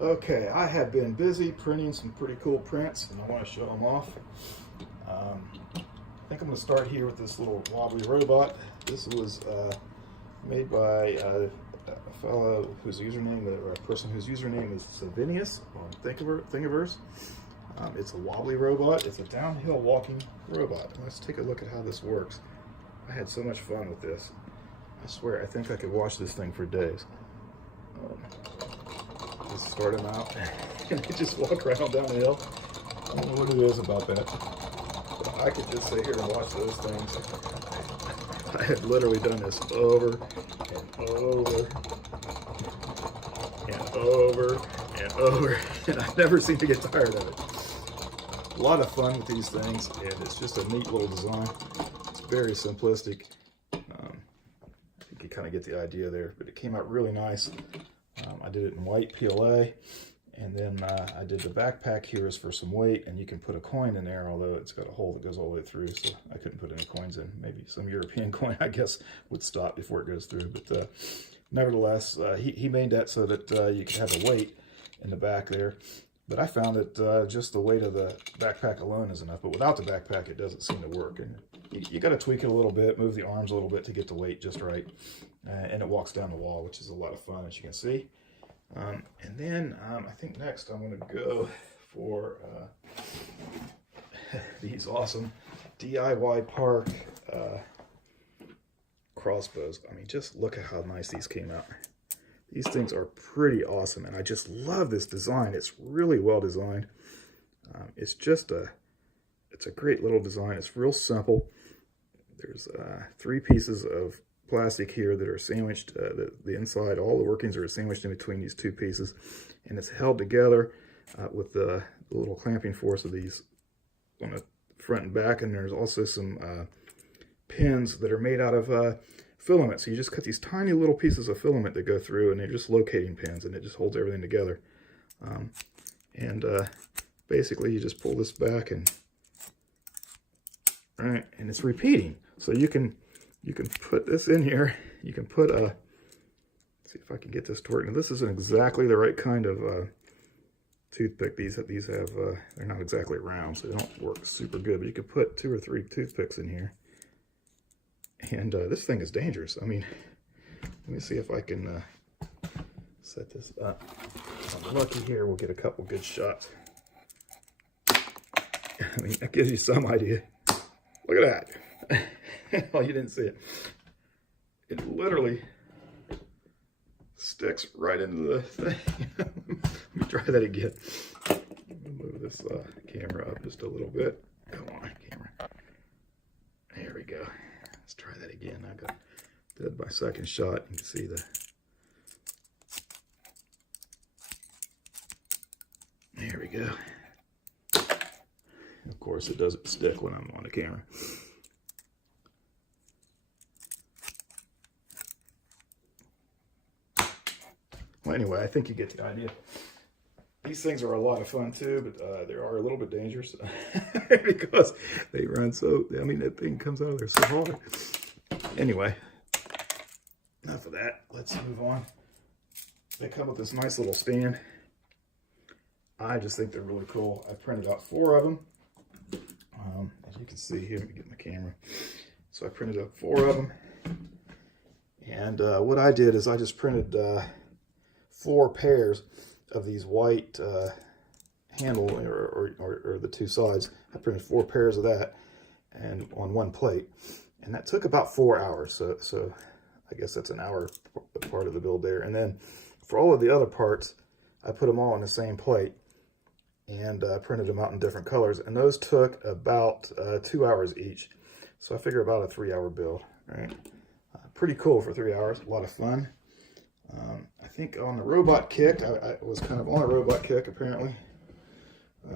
Okay, I have been busy printing some pretty cool prints and I want to show them off. I think I'm going to start here with this little Wobbly Robot. This was made by a fellow whose username, or a person whose username is Savinius on Thingiverse. It's a Wobbly Robot. It's a downhill walking robot. Let's take a look at how this works. I had so much fun with this. I swear, I think I could watch this thing for days. Just start them out and they just walk around down the hill. I don't know what it is about that. But I could just sit here and watch those things. I have literally done this over and over and over and over, and I never seem to get tired of it. A lot of fun with these things, and it's just a neat little design. It's very simplistic. I think you kind of get the idea there, but it came out really nice. I did it in white PLA, and then I did the backpack here is for some weight, and you can put a coin in there, although it's got a hole that goes all the way through, so I couldn't put any coins in. Maybe some European coin, I guess, would stop before it goes through, but nevertheless, he made that so that you can have a weight in the back there, but I found that just the weight of the backpack alone is enough, but without the backpack, it doesn't seem to work, and you got to tweak it a little bit, move the arms a little bit to get the weight just right, and it walks down the wall, which is a lot of fun, as you can see. And then I think next I'm going to go for these awesome DIY park crossbows. I mean, just look at how nice these came out. These things are pretty awesome, and I just love this design. It's really well designed. It's a great little design. It's real simple. There's 3 pieces of plastic here that are sandwiched, the inside, all the workings are sandwiched in between these 2 pieces, and it's held together with the little clamping force of these on the front and back, and there's also some pins that are made out of filament, so you just cut these tiny little pieces of filament that go through, and they're just locating pins, and it just holds everything together. Basically you just pull this back, and it's repeating, so you can put this in here. You can put a, let's see if I can get this to work. Now this isn't exactly the right kind of toothpick. These have, they're not exactly round, so they don't work super good, but you could put 2 or 3 toothpicks in here. And this thing is dangerous. I mean, let me see if I can set this up. If I'm lucky here, we'll get a couple good shots. I mean, that gives you some idea. Look at that. Oh, you didn't see it. It literally sticks right into the thing. Let me try that again. Move this camera up just a little bit. Come on, camera. There we go. Let's try that again. I did my second shot. You can see there we go. Of course, it doesn't stick when I'm on the camera. Well, anyway, I think you get the idea. These things are a lot of fun too, but they are a little bit dangerous because they run so, I mean, that thing comes out of there so hard. Anyway, enough of that. Let's move on. They come with this nice little stand. I just think they're really cool. I printed out 4 of them. As you can see here, let me get my camera. So I printed up 4 of them. And what I did is I just printed 4 pairs of these white handle or the 2 sides. I printed 4 pairs of that and on 1 plate, and that took about 4 hours. So I guess that's an hour part of the build there. And then for all of the other parts, I put them all on the same plate and printed them out in different colors, and those took about 2 hours each. So I figure about a 3-hour build. Right? Pretty cool for 3 hours. A lot of fun. I think on the robot kick, I was kind of on a robot kick apparently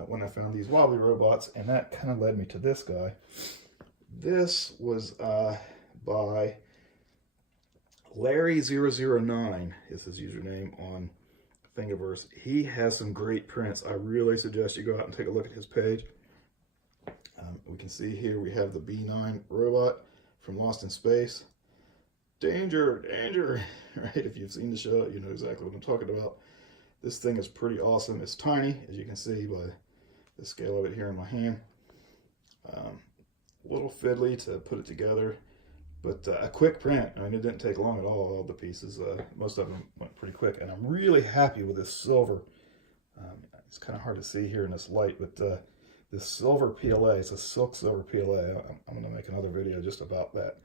when I found these Wobbly Robots, and that kind of led me to this guy. This was by Larry009 is his username on Thingiverse. He has some great prints. I really suggest you go out and take a look at his page. We can see here we have the B9 robot from Lost in Space. Danger, danger, right? If you've seen the show, you know exactly what I'm talking about. This thing is pretty awesome. It's tiny, as you can see by the scale of it here in my hand. A little fiddly to put it together, but a quick print. I mean, it didn't take long at all the pieces. Most of them went pretty quick, and I'm really happy with this silver. It's kind of hard to see here in this light, but this silver PLA, it's a Silky Silver PLA. I'm going to make another video just about that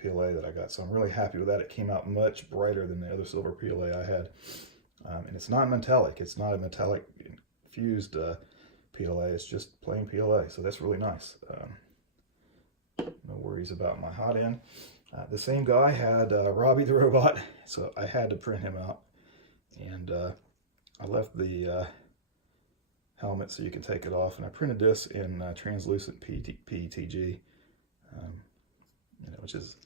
PLA that I got. So I'm really happy with that. It came out much brighter than the other silver PLA I had. And it's not metallic. It's not a metallic infused PLA. It's just plain PLA. So that's really nice. No worries about my hot end. The same guy had Robby the Robot, so I had to print him out. And I left the helmet so you can take it off. And I printed this in translucent PETG, which is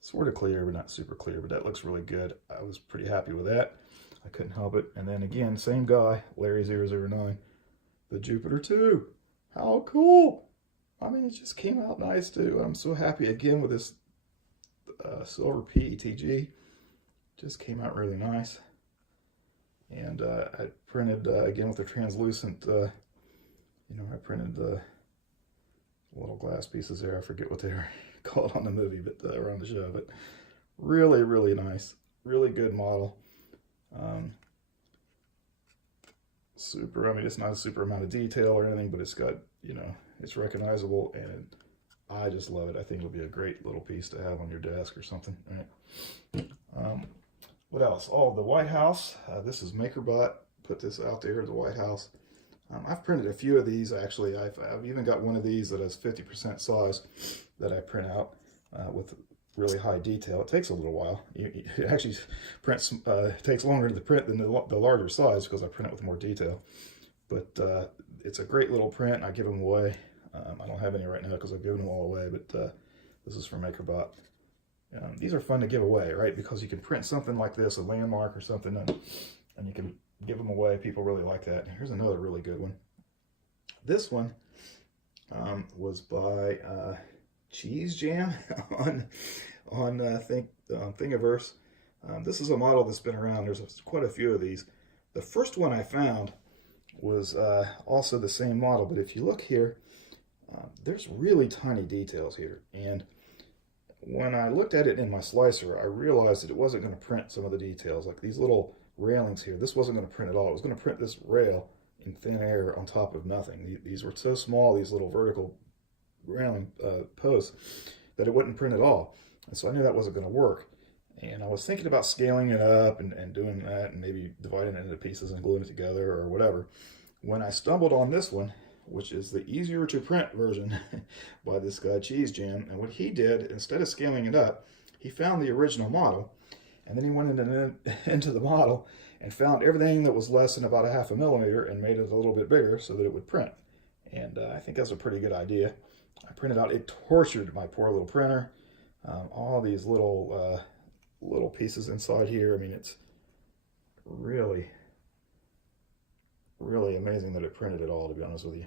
sort of clear, but not super clear. But that looks really good. I was pretty happy with that. I couldn't help it. And then again, same guy, Larry009, the Jupiter 2. How cool! I mean, it just came out nice too. I'm so happy again with this silver PETG. Just came out really nice. And I printed again with the translucent. I printed the little glass pieces there. I forget what they were called on the movie, but or on the show. But really, really nice. Really good model. Super, I mean, it's not a super amount of detail or anything, but it's got, it's recognizable, and I just love it. I think it'll be a great little piece to have on your desk or something. Right? What else? Oh, the White House. This is Mk3s. Put this out there, the White House. I've printed a few of these, actually. I've even got one of these that has 50% size that I print out with really high detail. It takes a little while. It actually prints takes longer to print than the larger size because I print it with more detail. But it's a great little print. I give them away. I don't have any right now because I've given them all away, but this is from Mk3s. These are fun to give away, right? Because you can print something like this, a landmark or something, and you can give them away. People really like that. Here's another really good one. This one was by Cheese Jam on Thingiverse. This is a model that's been around. There's quite a few of these. The first one I found was also the same model, but if you look here, there's really tiny details here. And when I looked at it in my slicer, I realized that it wasn't going to print some of the details, like these little railings here. This wasn't going to print at all. It was going to print this rail in thin air on top of nothing. These were so small, these little vertical railing posts, that it wouldn't print at all. And so I knew that wasn't going to work. And I was thinking about scaling it up and doing that, and maybe dividing it into pieces and gluing it together or whatever, when I stumbled on this one, which is the easier to print version by this guy Cheese Jam. And what he did, instead of scaling it up, he found the original model, and then he went into the model and found everything that was less than about 1/2 millimeter and made it a little bit bigger so that it would print. And I think that's a pretty good idea. I printed out, it tortured my poor little printer. All these little pieces inside here. I mean, it's really, really amazing that it printed it all, to be honest with you.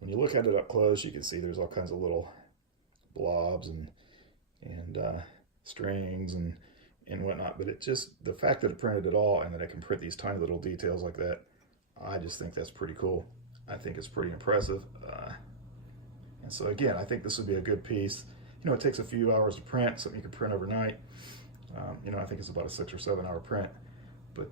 When you look at it up close, you can see there's all kinds of little blobs and strings and whatnot, but it just, the fact that it printed it all and that it can print these tiny little details like that, I just think that's pretty cool. I think it's pretty impressive. And so again, I think this would be a good piece. It takes a few hours to print, something you can print overnight. I think it's about a 6 or 7 hour print, but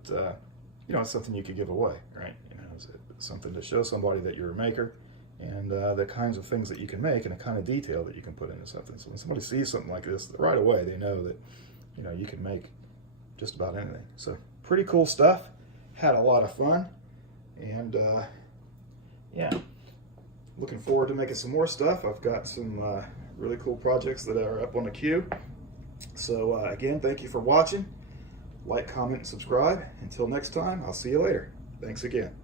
it's something you could give away, right? It's something to show somebody that you're a maker, and the kinds of things that you can make and the kind of detail that you can put into something. So when somebody sees something like this, right away they know that you can make just about anything. So pretty cool stuff. Had a lot of fun, and yeah, looking forward to making some more stuff. I've got some really cool projects that are up on the queue. So again, thank you for watching. Like, comment, and subscribe. Until next time, I'll see you later. Thanks again.